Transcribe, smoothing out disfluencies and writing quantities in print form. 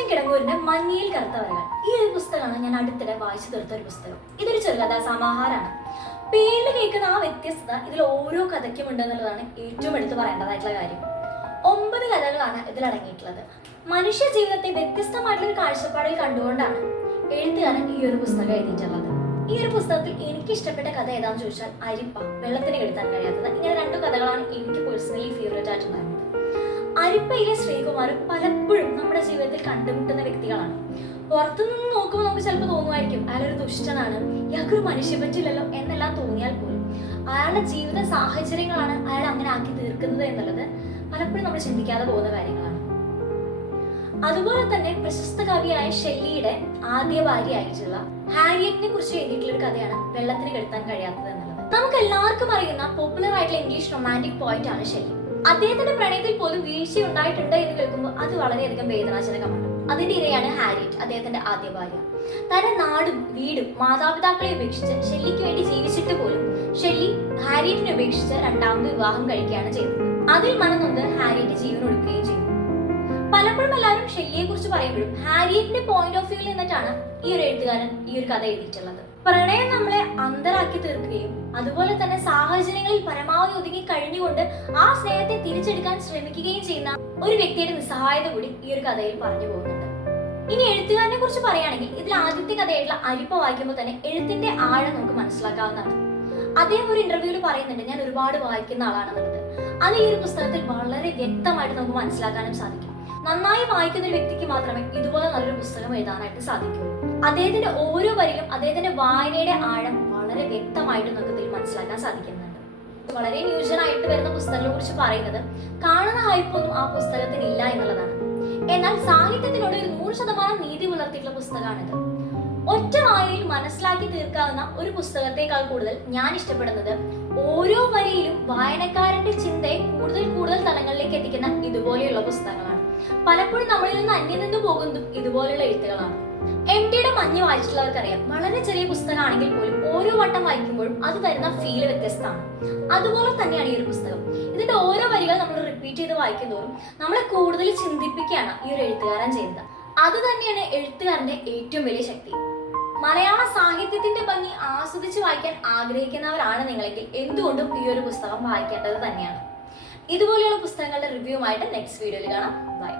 സുഭാഷിണി കിടങ്ങൂരിന്റെ മഞ്ഞയിൽ കറുത്ത വരകൾ. ഈ ഒരു പുസ്തകമാണ് ഞാൻ അടുത്തിടെ വായിച്ചു തീർത്ത ഒരു പുസ്തകം. ഇതൊരു ചെറുകഥാ സമാഹാരമാണ്. പേരിൽ കേൾക്കുന്ന ആ വ്യത്യസ്തത ഇതിൽ ഓരോ കഥയ്ക്കും ഉണ്ടെന്നുള്ളതാണ് ഏറ്റവും എടുത്തു പറയേണ്ടതായിട്ടുള്ള കാര്യം. 9 കഥകളാണ് ഇതിൽ അടങ്ങിയിട്ടുള്ളത്. മനുഷ്യ ജീവിതത്തെ വ്യത്യസ്തമായിട്ടുള്ള ഒരു കാഴ്ചപ്പാടിൽ കണ്ടുകൊണ്ടാണ് എഴുത്തുകാരൻ ഈ ഒരു പുസ്തകം എഴുതിയിട്ടുള്ളത്. ഈ ഒരു പുസ്തകത്തിൽ എനിക്ക് ഇഷ്ടപ്പെട്ട കഥ ഏതാണെന്ന് ചോദിച്ചാൽ അരിപ്പ, വെള്ളത്തിന് കെടുത്താൻ കഴിയാത്തത്. ഇങ്ങനെ 2 കഥകളാണ് എനിക്ക് പേഴ്സണലി ഫേവറേറ്റ് ആയിട്ടുണ്ടായിരുന്നത്. അരിപ്പയിലെ ശ്രീകുമാരും പലപ്പോഴും നമ്മുടെ ജീവിതത്തിൽ കണ്ടുമുട്ടുന്ന വ്യക്തികളാണ്. പുറത്തുനിന്ന് നോക്കുമ്പോൾ നമുക്ക് ചിലപ്പോൾ തോന്നുമായിരിക്കും അയാളൊരു ദുഷ്ടനാണ്, ഇയാൾക്കൊരു മനുഷ്യ പറ്റില്ലല്ലോ എന്നെല്ലാം തോന്നിയാൽ പോലും അയാളുടെ ജീവിത സാഹചര്യങ്ങളാണ് അയാൾ അങ്ങനെ ആക്കി തീർക്കുന്നത് എന്നുള്ളത് പലപ്പോഴും നമ്മൾ ചിന്തിക്കാതെ പോകുന്ന കാര്യങ്ങളാണ്. അതുപോലെ തന്നെ പ്രശസ്ത കവിയായ ഷെല്ലിയുടെ ആദ്യ ഭാര്യയായിട്ടുള്ള ഹാരിയറ്റിനെ കുറിച്ച് എഴുതിയിട്ടുള്ള ഒരു കഥയാണ് വെള്ളത്തിന് കെടുത്താൻ കഴിയാത്തത് എന്നുള്ളത്. നമുക്ക് എല്ലാവർക്കും അറിയുന്ന പോപ്പുലർ ആയിട്ടുള്ള ഇംഗ്ലീഷ് റൊമാൻറ്റിക് പോയിന്റ് ആണ് ഷെല്ലി. അദ്ദേഹത്തിന്റെ പ്രണയത്തിൽ പോലും വീഴ്ച ഉണ്ടായിട്ടുണ്ട് എന്ന് കേൾക്കുമ്പോൾ അത് വളരെയധികം വേദനാജനകമാണ്. അതിന്റെ ഇരയാണ് ഹാരിയറ്റ്, അദ്ദേഹത്തിന്റെ ആദ്യ ഭാര്യ. തന്റെ നാടും വീടും മാതാപിതാക്കളെ ഉപേക്ഷിച്ച് ഷെല്ലിക്ക് വേണ്ടി ജീവിച്ചിട്ട് പോലും ഷെല്ലി ഹാരിയറ്റിനെ ഉപേക്ഷിച്ച് 2ാമത് വിവാഹം കഴിക്കുകയാണ് ചെയ്തത്. അതിൽ മനംനൊന്ത് ഹാരിയറ്റ് ജീവൻ ഒടുക്കുകയും ചെയ്തു. പലപ്പോഴും എല്ലാവരും ഷെല്ലിയെ കുറിച്ച് പറയുമ്പോഴും ഹാരിയറ്റിന്റെ പോയിന്റ് ഓഫ് വ്യൂവിൽ നിന്നിട്ടാണ് ഈ ഒരു എഴുത്തുകാരൻ ഈ ഒരു കഥ എഴുതിയിട്ടുള്ളത്. പ്രണയം നമ്മളെ അന്തരാക്കി തീർക്കുകയും അതുപോലെ തന്നെ സാഹചര്യങ്ങളിൽ പരമാവധി ഒതുങ്ങി കഴിഞ്ഞുകൊണ്ട് ആ സ്നേഹത്തെ തിരിച്ചെടുക്കാൻ ശ്രമിക്കുകയും ചെയ്യുന്ന ഒരു വ്യക്തിയുടെ നിസ്സഹായത കൂടി ഈ ഒരു കഥയിൽ പറഞ്ഞു പോകുന്നുണ്ട്. ഇനി എഴുത്തുകാരനെ കുറിച്ച് പറയുകയാണെങ്കിൽ ഇതിൽ ആദ്യത്തെ കഥയായിട്ടുള്ള അരിപ്പ വായിക്കുമ്പോൾ തന്നെ എഴുത്തിന്റെ ആഴം നമുക്ക് മനസ്സിലാക്കാവുന്നതാണ്. അദ്ദേഹം ഒരു ഇന്റർവ്യൂവിൽ പറയുന്നുണ്ട്, ഞാൻ ഒരുപാട് വായിക്കുന്ന ആളാണെന്നുള്ളത്. അത് ഈ ഒരു പുസ്തകത്തിൽ വളരെ വ്യക്തമായിട്ട് നമുക്ക് മനസ്സിലാക്കാനും സാധിക്കും. നന്നായി വായിക്കുന്ന ഒരു വ്യക്തിക്ക് മാത്രമേ ഇതുപോലെ നല്ലൊരു പുസ്തകം എഴുതാനായിട്ട് സാധിക്കുള്ളൂ. അദ്ദേഹത്തിന്റെ ഓരോ വരിയിലും അദ്ദേഹത്തിന്റെ വായനയുടെ ആഴം വളരെ വ്യക്തമായിട്ട് നമുക്ക് ഇതിൽ മനസ്സിലാക്കാൻ സാധിക്കുന്നുണ്ട്. വളരെ ന്യൂജനായിട്ട് വരുന്ന പുസ്തകങ്ങളെ കുറിച്ച് പറയുന്നത് കാണുന്ന ഹൈപ്പൊന്നും ആ പുസ്തകത്തിന് ഇല്ല എന്നുള്ളതാണ്. എന്നാൽ സാഹിത്യത്തിനോട് ഒരു 100% നീതി പുലർത്തിയിട്ടുള്ള പുസ്തകമാണിത്. ഒറ്റ വായനയിൽ മനസ്സിലാക്കി തീർക്കാവുന്ന ഒരു പുസ്തകത്തെക്കാൾ കൂടുതൽ ഞാൻ ഇഷ്ടപ്പെടുന്നത് ഓരോ വരിയിലും വായനക്കാരന്റെ ചിന്തയെ കൂടുതൽ തലങ്ങളിലേക്ക് എത്തിക്കുന്ന ഇതുപോലെയുള്ള പുസ്തകങ്ങളാണ്. പലപ്പോഴും നമ്മളിൽ നിന്ന് അന്യം നിന്ന് പോകുന്നതും ഇതുപോലെയുള്ള എഴുത്തുകളാണ്. എം.ടിയുടെ മഞ്ഞ് വായിച്ചിട്ടുള്ളവർക്കറിയാം, വളരെ ചെറിയ പുസ്തകമാണെങ്കിൽ പോലും ഓരോ വട്ടം വായിക്കുമ്പോഴും അത് തരുന്ന ഫീല് വ്യത്യസ്തമാണ്. അതുപോലെ തന്നെയാണ് ഈ ഒരു പുസ്തകം. ഇതിന്റെ ഓരോ വരികൾ നമ്മൾ റിപ്പീറ്റ് ചെയ്ത് വായിക്കുന്നതോറും നമ്മളെ കൂടുതൽ ചിന്തിപ്പിക്കുകയാണ് ഈ ഒരു എഴുത്തുകാരൻ ചെയ്യുന്നത്. അത് തന്നെയാണ് എഴുത്തുകാരന്റെ ഏറ്റവും വലിയ ശക്തി. മലയാള സാഹിത്യത്തിന്റെ ഭംഗി ആസ്വദിച്ച് വായിക്കാൻ ആഗ്രഹിക്കുന്നവരാണ് നിങ്ങളെങ്കിൽ എന്തുകൊണ്ടും ഈ ഒരു പുസ്തകം വായിക്കേണ്ടത് തന്നെയാണ്. ഇതുപോലെയുള്ള പുസ്തകങ്ങളുടെ റിവ്യൂമായിട്ട് നെക്സ്റ്റ് വീഡിയോയിൽ കാണാം. ബൈ.